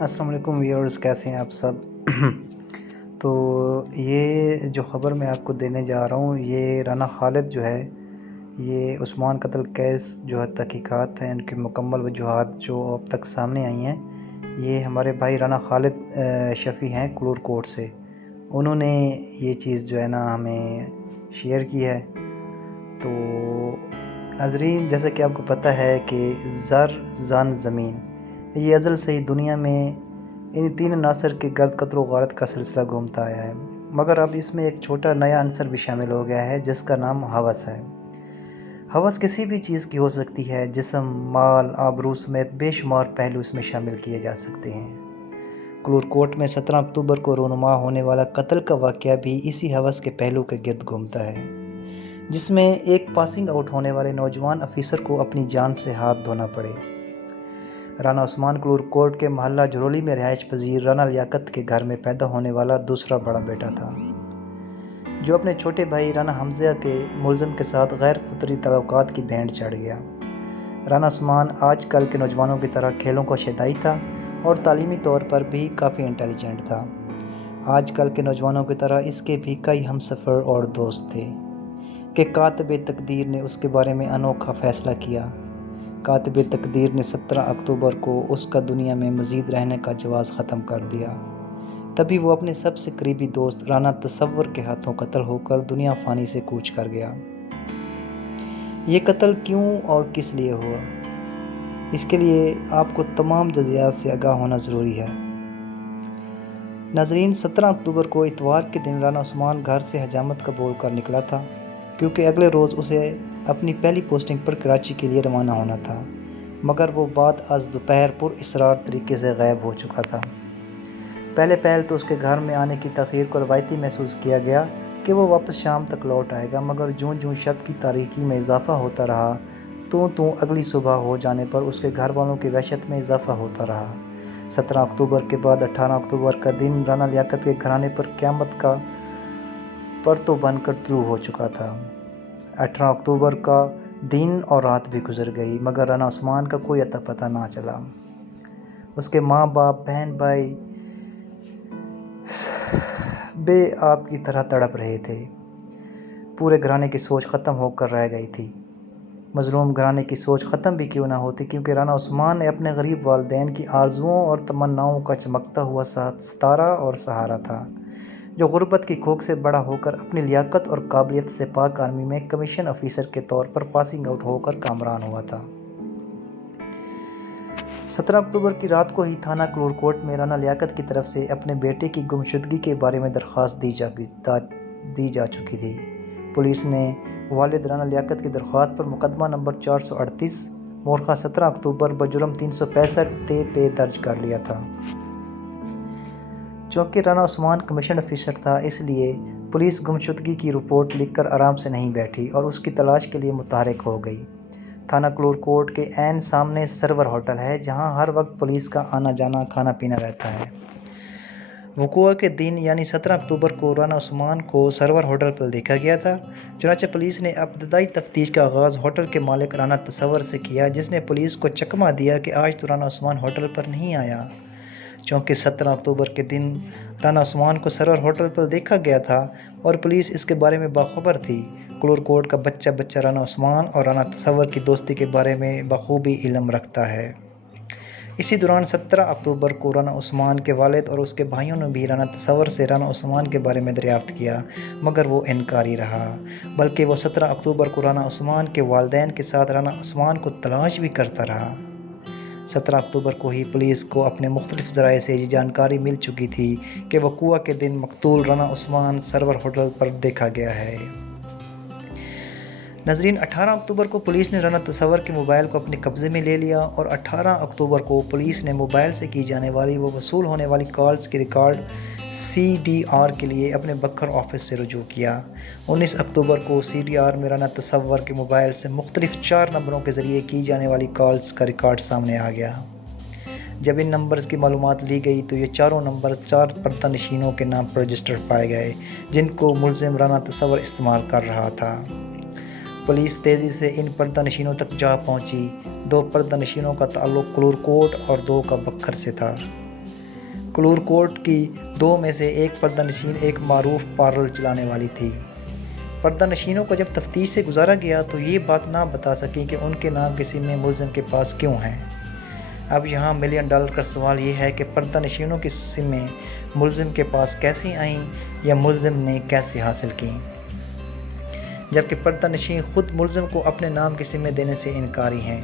السلام علیکم ویورز، کیسے ہیں آپ سب؟ تو یہ جو خبر میں آپ کو دینے جا رہا ہوں، یہ رانا خالد جو ہے، یہ عثمان قتل کیس جو ہے تحقیقات ہیں، ان کی مکمل وجوہات جو اب تک سامنے آئی ہیں، یہ ہمارے بھائی رانا خالد شفیع ہیں کلور کوٹ سے، انہوں نے یہ چیز جو ہے نا ہمیں شیئر کی ہے۔ تو ناظرین، جیسا کہ آپ کو پتہ ہے کہ زر، زن، زمین، یہ ازل سے ہی دنیا میں ان تین عناصر کے گرد قتل و غارت کا سلسلہ گھومتا آیا ہے، مگر اب اس میں ایک چھوٹا نیا عنصر بھی شامل ہو گیا ہے جس کا نام ہوس ہے۔ ہوس کسی بھی چیز کی ہو سکتی ہے، جسم، مال، آبرو سمیت بے شمار پہلو اس میں شامل کیے جا سکتے ہیں۔ کلور کوٹ میں 17 اکتوبر کو رونما ہونے والا قتل کا واقعہ بھی اسی ہوس کے پہلو کے گرد گھومتا ہے، جس میں ایک پاسنگ آؤٹ ہونے والے نوجوان افیسر کو اپنی جان سے ہاتھ دھونا پڑے۔ رانا عثمان کلور کوٹ کے محلہ جھرولی میں رہائش پذیر رانا لیاقت کے گھر میں پیدا ہونے والا دوسرا بڑا بیٹا تھا، جو اپنے چھوٹے بھائی رانا حمزہ کے ملزم کے ساتھ غیر فطری تعلقات کی بھینٹ چڑھ گیا۔ رانا عثمان آج کل کے نوجوانوں کی طرح کھیلوں کا شیدائی تھا اور تعلیمی طور پر بھی کافی انٹیلیجنٹ تھا۔ آج کل کے نوجوانوں کی طرح اس کے بھی کئی ہم سفر اور دوست تھے کہ کاتب تقدیر نے اس کے بارے میں انوکھا فیصلہ کیا۔ کاتب تقدیر نے 17 اکتوبر کو اس کا دنیا میں مزید رہنے کا جواز ختم کر دیا۔ تبھی وہ اپنے سب سے قریبی دوست رانا تصور کے ہاتھوں قتل ہو کر دنیا فانی سے کوچ کر گیا۔ یہ قتل کیوں اور کس لیے ہوا، اس کے لیے آپ کو تمام جزئیات سے آگاہ ہونا ضروری ہے۔ ناظرین، 17 اکتوبر کو اتوار کے دن رانا عثمان گھر سے حجامت کا بول کر نکلا تھا، کیونکہ اگلے روز اسے اپنی پہلی پوسٹنگ پر کراچی کے لیے روانہ ہونا تھا، مگر وہ بعد از دوپہر پر اصرار طریقے سے غائب ہو چکا تھا۔ پہلے تو اس کے گھر میں آنے کی تاخیر کو روایتی محسوس کیا گیا کہ وہ واپس شام تک لوٹ آئے گا، مگر جوں شب کی تاریکی میں اضافہ ہوتا رہا تو اگلی صبح ہو جانے پر اس کے گھر والوں کی وحشت میں اضافہ ہوتا رہا۔ 17 اکتوبر کے بعد 18 اکتوبر کا دن رانا لیاقت کے گھرانے پر قیامت کا پرتو بن کر طلوع ہو چکا تھا۔ 18 اکتوبر کا دن اور رات بھی گزر گئی، مگر رانا عثمان کا کوئی اتا پتہ نہ چلا۔ اس کے ماں باپ، بہن بھائی بے آپ کی طرح تڑپ رہے تھے۔ پورے گھرانے کی سوچ ختم ہو کر رہ گئی تھی۔ مظلوم گھرانے کی سوچ ختم بھی کیوں نہ ہوتی، کیونکہ رانا عثمان نے اپنے غریب والدین کی آرزوؤں اور تمناؤں کا چمکتا ہوا ستارہ اور سہارا تھا، جو غربت کی کوکھ سے بڑا ہو کر اپنی لیاقت اور قابلیت سے پاک آرمی میں کمیشن آفیسر کے طور پر پاسنگ آؤٹ ہو کر کامران ہوا تھا۔ 17 اکتوبر کی رات کو ہی تھانہ کلور کوٹ میں رانا لیاقت کی طرف سے اپنے بیٹے کی گمشدگی کے بارے میں درخواست دی جا چکی تھی۔ پولیس نے والد رانا لیاقت کی درخواست پر مقدمہ نمبر 438 مورخہ 17 اکتوبر بجرم 365 پہ درج کر لیا تھا۔ چونکہ رانا عثمان کمیشن آفیسر تھا، اس لیے پولیس گمشدگی کی رپورٹ لکھ کر آرام سے نہیں بیٹھی اور اس کی تلاش کے لیے متحرک ہو گئی۔ تھانہ کلور کوٹ کے عین سامنے سرور ہوٹل ہے، جہاں ہر وقت پولیس کا آنا جانا، کھانا پینا رہتا ہے۔ وقوع کے دن یعنی 17 اکتوبر کو رانا عثمان کو سرور ہوٹل پر دیکھا گیا تھا۔ چنانچہ پولیس نے ابتدائی تفتیش کا آغاز ہوٹل کے مالک رانا تصور سے کیا، جس نے پولیس کو چکمہ دیا کہ آج تو رانا عثمان ہوٹل پر نہیں آیا۔ چونکہ 17 اکتوبر کے دن رانا عثمان کو سرور ہوٹل پر دیکھا گیا تھا اور پولیس اس کے بارے میں باخبر تھی، کلور کوٹ کا بچہ رانا عثمان اور رانا تصور کی دوستی کے بارے میں بخوبی علم رکھتا ہے۔ اسی دوران 17 اکتوبر کو رانا عثمان کے والد اور اس کے بھائیوں نے بھی رانا تصور سے رانا عثمان کے بارے میں دریافت کیا، مگر وہ انکاری رہا، بلکہ وہ 17 اکتوبر کو رانا عثمان کے والدین کے ساتھ رانا عثمان کو تلاش بھی کرتا رہا۔ 17 اکتوبر کو ہی پولیس کو اپنے مختلف ذرائع سے یہ جانکاری مل چکی تھی کہ وقوع کے دن مقتول رانا عثمان سرور ہوٹل پر دیکھا گیا ہے۔ ناظرین، 18 اکتوبر کو پولیس نے رانا تصور کے موبائل کو اپنے قبضے میں لے لیا اور 18 اکتوبر کو پولیس نے موبائل سے کی جانے والی و وصول ہونے والی کالز کے ریکارڈ CDR کے لیے اپنے بکھر آفس سے رجوع کیا۔ 19 اکتوبر کو CDR میں رانا تصور کے موبائل سے مختلف 4 نمبروں کے ذریعے کی جانے والی کالز کا ریکارڈ سامنے آ گیا۔ جب ان نمبرز کی معلومات لی گئی تو یہ چاروں نمبرز 4 پردہ نشینوں کے نام پر رجسٹرڈ پائے گئے، جن کو ملزم رانا تصور استعمال کر رہا تھا۔ پولیس تیزی سے ان پردہ نشینوں تک جا پہنچی۔ 2 پردہ نشینوں کا تعلق کلور کوٹ اور 2 کا بکھر سے تھا۔ کلور کوٹ کی 2 میں سے ایک پردہ نشین ایک معروف پارلر چلانے والی تھی۔ پردہ نشینوں کو جب تفتیش سے گزارا گیا تو یہ بات نہ بتا سکیں کہ ان کے نام کسی میں ملزم کے پاس کیوں ہیں۔ اب یہاں $1 ملین کا سوال یہ ہے کہ پردہ نشینوں کی سمیں ملزم کے پاس کیسے آئیں یا ملزم نے کیسے حاصل کیں، جبکہ پردہ نشین خود ملزم کو اپنے نام کی سمیں دینے سے انکاری ہیں۔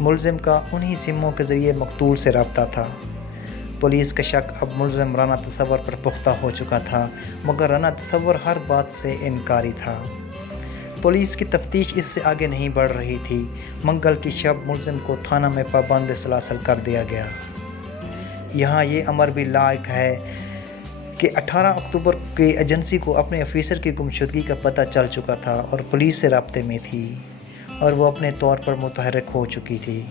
ملزم کا انہی سموں کے ذریعے مقتول سے رابطہ تھا۔ پولیس کا شک اب ملزم رانا تصور پر پختہ ہو چکا تھا، مگر رانا تصور ہر بات سے انکاری تھا۔ پولیس کی تفتیش اس سے آگے نہیں بڑھ رہی تھی۔ منگل کی شب ملزم کو تھانہ میں پابند سلاسل کر دیا گیا۔ یہاں یہ امر بھی لائق ہے کہ 18 اکتوبر کی ایجنسی کو اپنے آفیسر کی گمشدگی کا پتہ چل چکا تھا اور پولیس سے رابطے میں تھی اور وہ اپنے طور پر متحرک ہو چکی تھی۔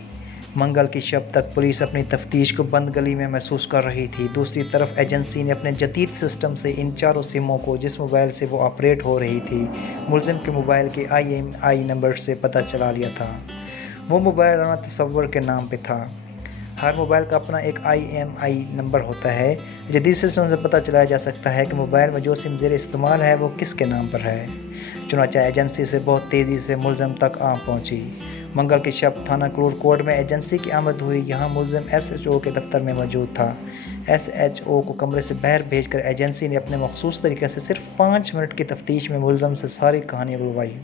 منگل کی شب تک پولیس اپنی تفتیش کو بند گلی میں محسوس کر رہی تھی۔ دوسری طرف ایجنسی نے اپنے جدید سسٹم سے ان 4 سموں کو جس موبائل سے وہ آپریٹ ہو رہی تھی ملزم کے موبائل کے IMEI نمبر سے پتہ چلا لیا تھا۔ وہ موبائل رانا تصور کے نام پہ تھا۔ ہر موبائل کا اپنا ایک IMEI نمبر ہوتا ہے۔ جدید سسٹم سے پتہ چلایا جا سکتا ہے کہ موبائل میں جو سم زیر استعمال ہے وہ کس کے نام پر ہے۔ چنانچہ ایجنسی سے بہت تیزی سے ملزم تک پہنچی۔ منگل کی شب تھانہ کلور کوٹ میں ایجنسی کی آمد ہوئی۔ یہاں ملزم SHO کے دفتر میں موجود تھا۔ SHO کو کمرے سے باہر بھیج کر ایجنسی نے اپنے مخصوص طریقے سے صرف 5 منٹ کی تفتیش میں ملزم سے ساری کہانی بلوائی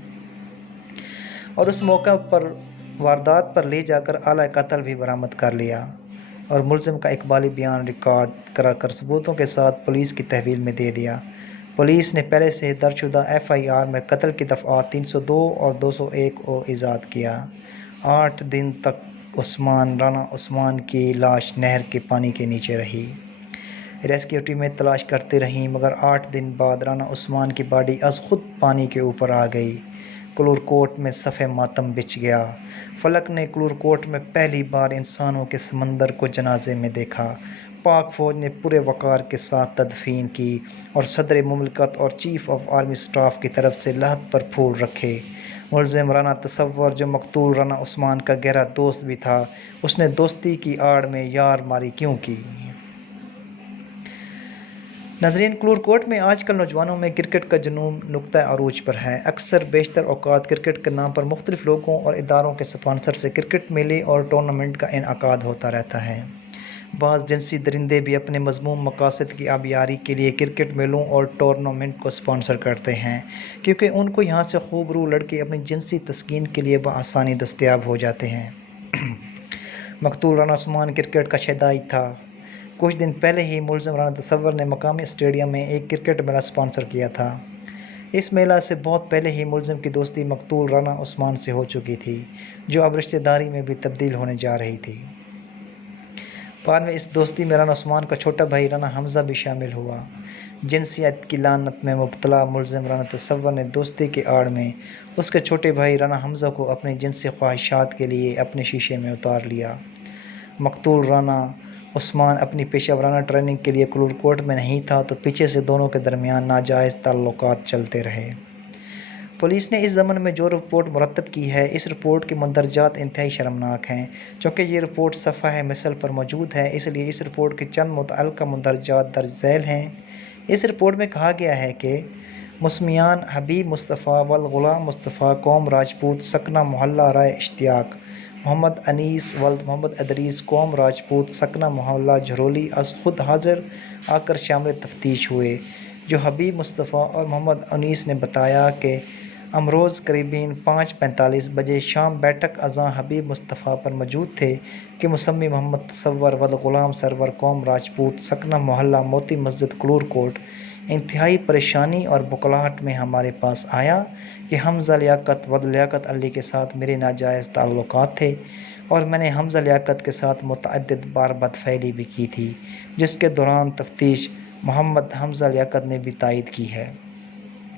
اور اس موقع پر واردات پر لے جا کر آلہ قتل بھی برآمد کر لیا اور ملزم کا اقبالی بیان ریکارڈ کرا کر ثبوتوں کے ساتھ پولیس کی تحویل میں دے دیا۔ پولیس نے پہلے سے درج شدہ FIR میں قتل کی دفعات 302 اور 201 کو ایجاد کیا۔ 8 دن تک رانا عثمان کی لاش نہر کے پانی کے نیچے رہی۔ ریسکیو ٹیمیں تلاش کرتے رہیں مگر 8 دن بعد رانا عثمان کی باڈی از خود پانی کے اوپر آ گئی۔ کلور کوٹ میں صف ماتم بچھ گیا۔ فلک نے کلور کوٹ میں پہلی بار انسانوں کے سمندر کو جنازے میں دیکھا۔ پاک فوج نے پورے وقار کے ساتھ تدفین کی اور صدر مملکت اور چیف آف آرمی اسٹاف کی طرف سے لحد پر پھول رکھے۔ ملزم رانا تصور جو مقتول رانا عثمان کا گہرا دوست بھی تھا، اس نے دوستی کی آڑ میں یار ماری کیوں کی؟ ناظرین، کلور کوٹ میں آج کل نوجوانوں میں کرکٹ کا جنون نقطہ عروج پر ہے۔ اکثر بیشتر اوقات کرکٹ کے نام پر مختلف لوگوں اور اداروں کے اسپانسر سے کرکٹ میلے اور ٹورنامنٹ کا انعقاد ہوتا رہتا ہے۔ بعض جنسی درندے بھی اپنے مذموم مقاصد کی آبیاری کے لیے کرکٹ میلوں اور ٹورنامنٹ کو اسپانسر کرتے ہیں، کیونکہ ان کو یہاں سے خوب روح لڑکے اپنی جنسی تسکین کے لیے بآسانی دستیاب ہو جاتے ہیں۔ مقتول رانا عثمان کرکٹ کا شیدائی تھا۔ کچھ دن پہلے ہی ملزم رانا تصور نے مقامی اسٹیڈیم میں ایک کرکٹ میلہ اسپانسر کیا تھا۔ اس میلہ سے بہت پہلے ہی ملزم کی دوستی مقتول رانا عثمان سے ہو چکی تھی، جو اب رشتہ داری میں بھی تبدیل ہونے جا رہی تھی۔ بعد میں اس دوستی میں رانا عثمان کا چھوٹا بھائی رانا حمزہ بھی شامل ہوا۔ جنسیت کی لعنت میں مبتلا ملزم رانا تصور نے دوستی کی آڑ میں اس کے چھوٹے بھائی رانا حمزہ کو اپنی جنسی خواہشات کے لیے اپنے شیشے میں اتار لیا۔ مقتول رانا عثمان اپنی پیشہ ورانہ ٹریننگ کے لیے کلور کوٹ میں نہیں تھا تو پیچھے سے دونوں کے درمیان ناجائز تعلقات چلتے رہے۔ پولیس نے اس ضمن میں جو رپورٹ مرتب کی ہے، اس رپورٹ کے مندرجات انتہائی شرمناک ہیں۔ چونکہ یہ رپورٹ صفحہ مثل پر موجود ہے، اس لیے اس رپورٹ کے چند متعلقہ مندرجات درج ذیل ہیں۔ اس رپورٹ میں کہا گیا ہے کہ مسمیان حبیب مصطفیٰ ولد غلام مصطفیٰ قوم راجپوت سکنہ محلہ رائے اشتیاق، محمد انیس ولد محمد ادریس قوم راجپوت سکنہ محلہ جھرولی از خود حاضر آ کر شامل تفتیش ہوئے، جو حبیب مصطفیٰ اور محمد انیس نے بتایا کہ امروز قریباً 5:45 بجے شام بیٹھک اذاں حبیب مصطفیٰ پر موجود تھے کہ مسمی محمد تصور ولد غلام سرور قوم راجپوت سکنہ محلہ موتی مسجد کلور کوٹ انتہائی پریشانی اور بکلاہٹ میں ہمارے پاس آیا کہ حمزہ لیاقت ولد لیاقت علی کے ساتھ میرے ناجائز تعلقات تھے اور میں نے حمزہ لیاقت کے ساتھ متعدد بار بدفعلی بھی کی تھی، جس کے دوران تفتیش محمد حمزہ لیاقت نے بھی تائید کی ہے،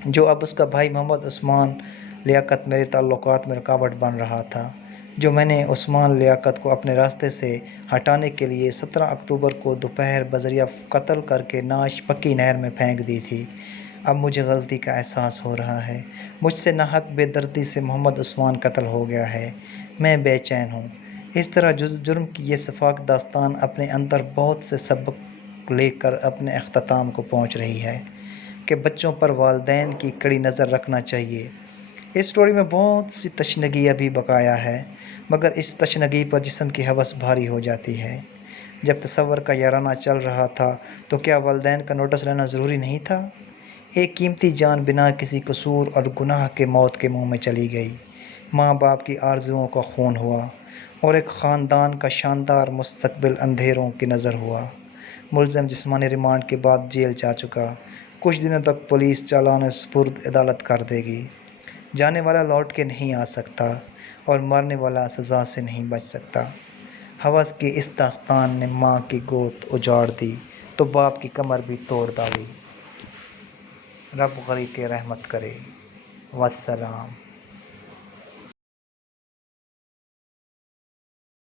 جو اب اس کا بھائی محمد عثمان لیاقت میرے تعلقات میں رکاوٹ بن رہا تھا، جو میں نے عثمان لیاقت کو اپنے راستے سے ہٹانے کے لیے 17 اکتوبر کو دوپہر بذریعہ قتل کر کے نعش پکی نہر میں پھینک دی تھی۔ اب مجھے غلطی کا احساس ہو رہا ہے۔ مجھ سے ناحق بے دردی سے محمد عثمان قتل ہو گیا ہے۔ میں بے چین ہوں۔ اس طرح جرم کی یہ سفاک داستان اپنے اندر بہت سے سبق لے کر اپنے اختتام کو پہنچ رہی ہے کہ بچوں پر والدین کی کڑی نظر رکھنا چاہیے۔ اس سٹوری میں بہت سی تشنگی ابھی بقایا ہے، مگر اس تشنگی پر جسم کی ہوس بھاری ہو جاتی ہے۔ جب تصور کا یارانہ چل رہا تھا تو کیا والدین کا نوٹس لینا ضروری نہیں تھا؟ ایک قیمتی جان بنا کسی قصور اور گناہ کے موت کے منہ میں چلی گئی، ماں باپ کی آرزوؤں کا خون ہوا اور ایک خاندان کا شاندار مستقبل اندھیروں کی نظر ہوا۔ ملزم جسمانی ریمانڈ کے بعد جیل جا چکا، کچھ دنوں تک پولیس چالان سپرد عدالت کر دے گی۔ جانے والا لوٹ کے نہیں آ سکتا اور مرنے والا سزا سے نہیں بچ سکتا۔ ہوس کی اس داستان نے ماں کی گود اجاڑ دی تو باپ کی کمر بھی توڑ ڈالی۔ رب غریق رحمت کرے۔ والسلام۔